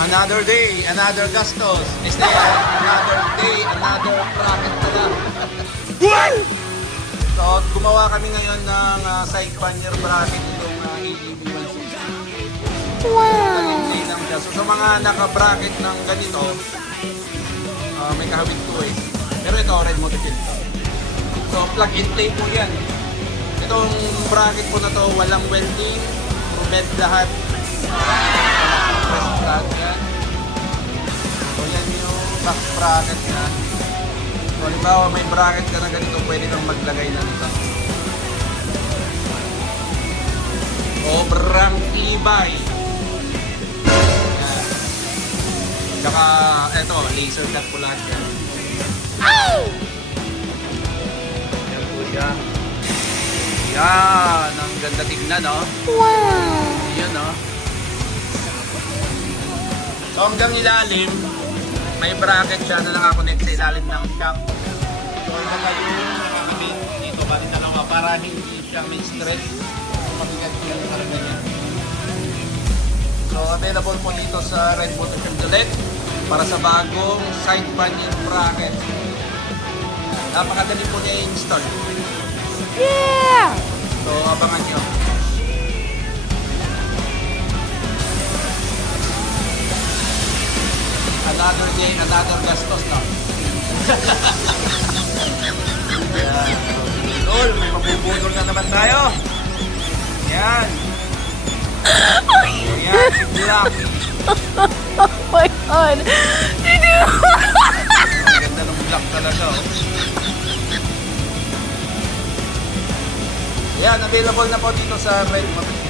Another day, another gastos. Another day, another bracket pala. So, gumawa kami ngayon ng side pannier bracket itong AEB 160. Wow! Lang siya. So, sa mga naka-bracket ng ganito, may kahawig to eh. Pero ito, red motorcycle to. So, plug-in play po yan. Itong bracket po na to, walang welding, bed lahat. Press plug yan. So, yan yung back bracket niya. So, halimbawa may bracket ka na ganito, pwede kang maglagay na nito. Sobrang tibay. Yan. Tsaka, eto, laser cut po lahat yan. Yan po siya. Yan, ang ganda tignan, no? Wow! Yan, no? So, hanggang ilalim, may bracket siya na nakakonect sa ilalim ng shock. So, ilagay yung nakakabit dito, bali dalawa, para hindi siya may stress. So, mabigat yan, parang ganyan. So, available po dito sa Red Motorcycle Select para sa bagong side pannier bracket. Napakadali po niya i-install. Yeah! So, abangan nyo. Another day, another gastos, no? Yan. Idol, may mabubudol na naman tayo. Yan. Yan, si Black. Oh my God! Did you? Ang ganda ng Black talaga, oh. Yan, available na po dito sa Red Motorcycle.